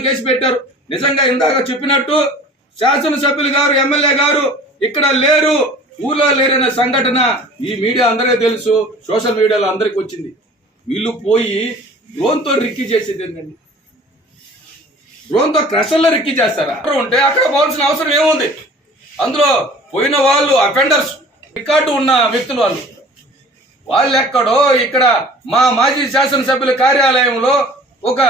మీద కేసు పెట్టారు. నిజంగా ఇందాక చెప్పినట్టు శాసనసభ్యులు గారు ఎమ్మెల్యే గారు ఇక్కడ లేరు. ఊర్లో లేరన్న సంఘటన ఈ మీడియా అందరికీ తెలుసు. సోషల్ మీడియాలో అందరికి వచ్చింది. వీళ్ళు పోయి డ్రోన్తో రిక్కీ చేసేది ఏంటండి? డ్రోన్తో క్రషర్లో రిక్కీ చేస్తారా? అక్కడ ఉంటే అక్కడ పోవాల్సిన అవసరం ఏముంది? అందులో పోయిన వాళ్ళు అఫెండర్స్ రికార్డు ఉన్న వ్యక్తులు వాళ్ళు. వాళ్ళు ఎక్కడో ఇక్కడ మా మాజీ శాసనసభ్యుల కార్యాలయంలో ఒక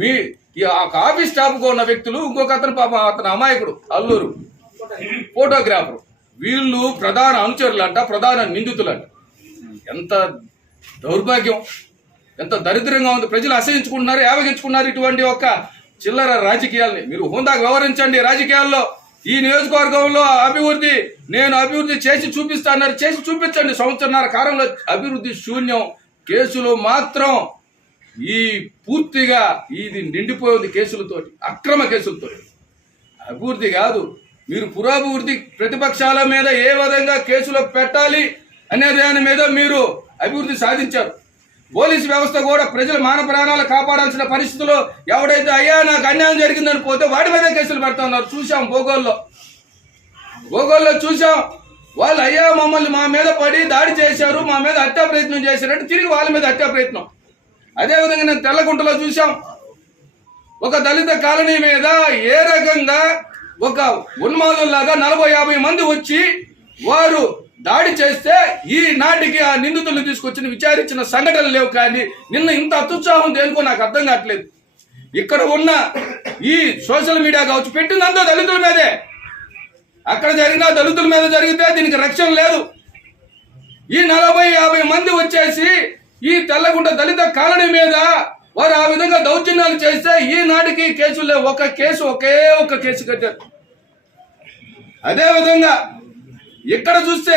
మీ ఈ కాఫీ ఆఫీస్ స్టాఫ్ ఉన్న వ్యక్తులు ఇంకొక అతను పాప అతను అమాయకుడు అల్లూరు. ఫోటోగ్రాఫర్ వీళ్ళు ప్రధాన అనుచరులంట ప్రధాన నిందితులంట. ఎంత దౌర్భాగ్యం ఎంత దరిద్రంగా ఉంది. ప్రజలు అసహించుకుంటున్నారు ఏవగించుకున్నారు ఇటువంటి ఒక చిల్లర రాజకీయాల్ని. మీరు హోందాకు వ్యవహరించండి రాజకీయాల్లో. ఈ నియోజకవర్గంలో అభివృద్ధి నేను అభివృద్ధి చేసి చూపిస్తానన్నారు చేసి చూపించండి. సంవత్సరన్నర కాలంలో అభివృద్ధి శూన్యం. కేసులు మాత్రం ఈ పూర్తిగా ఇది నిండిపోయింది కేసులతోటి అక్రమ కేసులతో అభివృద్ధి కాదు. మీరు పురాభివృద్ధి ప్రతిపక్షాల మీద ఏ విధంగా కేసులు పెట్టాలి అనే దాని మీద మీరు అభివృద్ధి సాధించారు. పోలీసు వ్యవస్థ కూడా ప్రజల మాన ప్రాణాలు కాపాడాల్సిన పరిస్థితుల్లో ఎవడైతే అయ్యా నాకు అన్యాయం జరిగిందని పోతే వాడి మీద కేసులు పెడతా ఉన్నారు చూసాం భూగోల్లో భూగోల్లో చూసాం వాళ్ళు అయ్యా మమ్మల్ని మా మీద పడి దాడి చేశారు మా మీద హత్యా ప్రయత్నం చేశారంటే తిరిగి వాళ్ళ మీద హత్యా ప్రయత్నం అదేవిధంగా నేను తెల్లగుంటలో చూసాం ఒక దళిత కాలనీ మీద ఏ రకంగా ఒక ఉన్మాదుల్లాగా నలభై యాభై మంది వచ్చి వారు దాడి చేస్తే ఈ నాటికి ఆ నిందితులను తీసుకొచ్చిన విచారించిన సంఘటనలు లేవు కానీ నిన్న ఇంత అత్యుత్సాహం దేనికో నాకు అర్థం కావట్లేదు. ఇక్కడ ఉన్న ఈ సోషల్ మీడియా కావచ్చు పెట్టినంత దళితుల మీదే. అక్కడ జరిగిన దళితుల మీద జరిగితే దీనికి రక్షణ లేదు. ఈ నలభై యాభై మంది వచ్చేసి ఈ తెల్లగుంట దళిత కాలనీ మీద వారు ఆ విధంగా దౌర్జన్యాలు చేస్తే ఈ నాటికి కేసులు లేవు. ఒక కేసు ఒకే ఒక కేసు కట్టారు. అదే విధంగా ఇక్కడ చూస్తే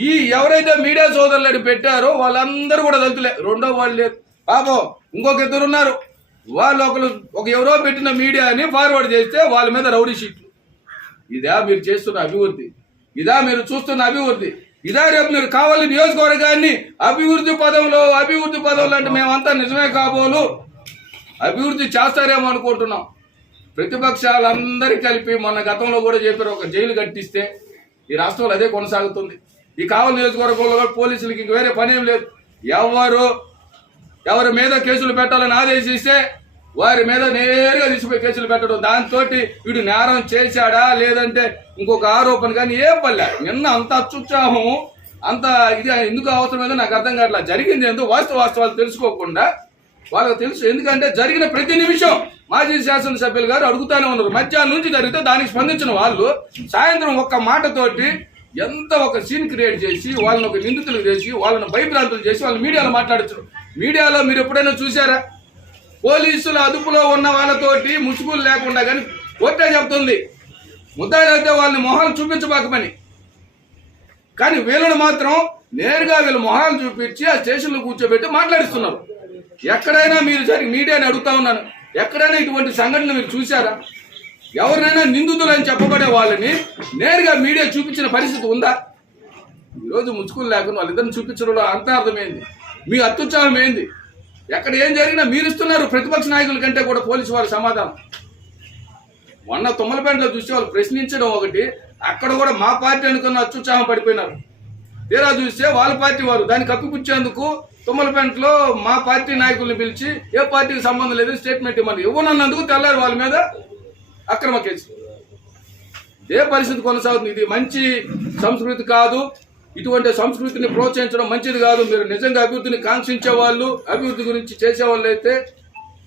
ఈ ఎవరైతే మీడియా సోదరులని పెట్టారో వాళ్ళందరూ కూడా దళితులే. రెండో వాళ్ళు లేరు. పాపం ఇంకొక ఇద్దరు ఉన్నారు. వాళ్ళు ఒకరు ఒక ఎవరో పెట్టిన మీడియాని ఫార్వర్డ్ చేస్తే వాళ్ళ మీద రౌడీ షీట్లు. ఇదా మీరు చేస్తున్న అభివృద్ధి. ఇదా మీరు చూస్తున్న అభివృద్ధి. ఇదా రేపు మీరు కావాలి నియోజకవర్గాన్ని అభివృద్ధి పదంలో అభివృద్ధి పదంలో అంటే మేమంతా నిజమే కాబోలు. అభివృద్ధి చేస్తారేమో అనుకుంటున్నాం. ప్రతిపక్షాలందరూ కలిపి మొన్న గతంలో కూడా చెప్పారు ఒక జైలు కట్టిస్తే ఈ రాష్ట్రంలో అదే కొనసాగుతుంది. ఈ కావలి నియోజకవర్గంలో పోలీసులకి ఇంక వేరే పనేం లేదు. ఎవరు ఎవరి మీద కేసులు పెట్టాలని ఆదేశిస్తే వారి మీద నేరుగా తీసుకుపోయి కేసులు పెట్టడం. దాంతో వీడు నేరం చేశాడా లేదంటే ఇంకొక ఆరోపణ కానీ ఏం పల్లె నిన్న అంత అత్యుత్సాహం అంత ఇది ఎందుకు అవసరమేదో నాకు అర్థం కావట్లేదు. జరిగింది ఎందుకు వాస్తవ వాస్తవాలు తెలుసుకోకుండా వాళ్ళకి తెలుసు. ఎందుకంటే జరిగిన ప్రతి నిమిషం మాజీ శాసనసభ్యులు గారు అడుగుతానే ఉన్నారు. మధ్యాహ్నం నుంచి జరిగితే దానికి స్పందించిన వాళ్ళు సాయంత్రం ఒక్క మాటతోటి ఎంత ఒక సీన్ క్రియేట్ చేసి వాళ్ళని ఒక నిందితులు చేసి వాళ్ళని భయభ్రాంతులు చేసి వాళ్ళని మీడియాలో మాట్లాడచ్చు మీడియాలో మీరు ఎప్పుడైనా చూసారా పోలీసుల అదుపులో ఉన్న వాళ్ళతోటి ముసుగులు లేకుండా కానీ కోర్టే చెప్తుంది ముద్దాయిలైతే వాళ్ళని మొహాలు చూపించబాకమని. కానీ వీళ్ళని మాత్రం నేరుగా వీళ్ళ మొహాలు చూపించి ఆ స్టేషన్లో కూర్చోబెట్టి మాట్లాడిస్తున్నారు. ఎక్కడైనా మీరు సరి మీడియాని అడుగుతా ఉన్నాను. ఎక్కడైనా ఇటువంటి సంఘటనలు మీరు చూసారా ఎవరినైనా నిందితులు అని చెప్పబడే వాళ్ళని నేరుగా మీడియా చూపించిన పరిస్థితి ఉందా? ఈరోజు ముచ్చుకులు లేకుండా వాళ్ళిద్దరిని చూపించడంలో అంత అర్థమైంది. మీ అత్యుత్సాహం ఏంది? ఎక్కడ ఏం జరిగినా మీరు ఇస్తున్నారు ప్రతిపక్ష నాయకుల కంటే కూడా పోలీసు వారు సమాధానం. మొన్న తుమ్మలపేటలో చూసి వాళ్ళు ప్రశ్నించడం ఒకటి అక్కడ కూడా మా పార్టీ అనుకున్న అత్యుత్సాహం పడిపోయినారు. తీరా చూస్తే వాళ్ళ పార్టీ వారు దాన్ని కప్పిపుచ్చేందుకు తుమ్మలపేటలో మా పార్టీ నాయకుల్ని పిలిచి ఏ పార్టీకి సంబంధం లేదు స్టేట్మెంట్ ఇవ్వమని. ఇవ్వనన్నందుకు తెల్లారు వాళ్ళ మీద అక్రమ కేసు. ఇదే పరిస్థితి కొనసాగుతుంది. ఇది మంచి సంస్కృతి కాదు. ఇటువంటి సంస్కృతిని ప్రోత్సహించడం మంచిది కాదు. మీరు నిజంగా అభివృద్ధిని కాంక్షించే వాళ్ళు అభివృద్ధి గురించి చేసే వాళ్ళు అయితే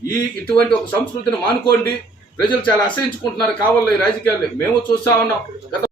ఈ ఇటువంటి ఒక సంస్కృతిని మానుకోండి. ప్రజలు చాలా అసహించుకుంటున్నారు. కావాలి రాజకీయాలు మేము చూస్తా ఉన్నాం. గత